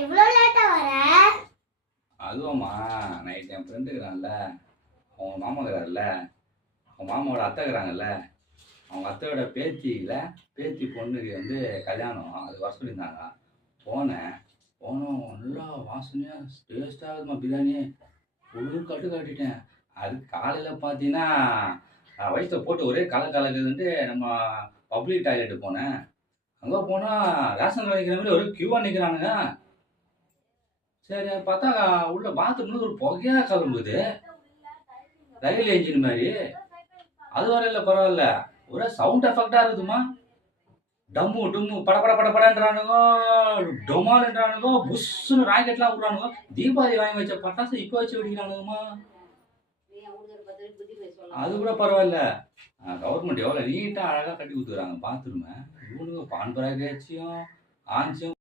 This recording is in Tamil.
இவ்வளோ லேட்டா வர? அதுவாம்மா, நைட் என் ஃப்ரெண்டு இருக்கிறான்ல, அவங்க மாமா இருக்கிறாருல்ல, அவங்க மாமாவோட அத்தை இருக்கிறாங்கல்ல, அவங்க அத்தையோட பேத்தி பொண்ணுக்கு வந்து கல்யாணம். அது வர சொல்லியிருந்தாங்க. போனேன். நல்லா வாசனையாக டேஸ்ட்டாக இருக்குமா பிரியாணி. ஒரு கட்டு கட்டிட்டேன். அது காலையில் பார்த்தீங்கன்னா வயிற்றை போட்டு ஒரே கலக்குதுன்ட்டு நம்ம பப்ளிக் டாய்லெட்டு போனேன். அங்கே போனால் ரேஷன் கடைக்கிற மாதிரி ஒரு க்யூவாக நிற்கிறானுங்க. சரி பார்த்தா உள்ள பாத்ரூம்ல ஒரு புகையாக கிளம்புது, ரயில் என்ஜின் மாதிரி. அது வர இல்லை, பரவாயில்ல. ஒரே சவுண்ட் எஃபெக்டாக இருக்குதுமா. டம்மு டும்மு படபட படபடன்றானுங்க, டொமால்ன்றானுங்க, புஷ்ஷுன்னு ராக்கெட்லாம் விட்றானுங்க. தீபாவளி வாங்கி வச்ச பட்டாசு இப்போ வச்சு வெடிக்கிறானுங்கம்மா. அது கூட பரவாயில்ல. கவர்மெண்ட் எவ்வளோ நீட்டாக அழகாக கட்டி கொடுத்துக்கிறாங்க பாத்ரூமை. இவனுங்க பான்பராக ஆன்சியும்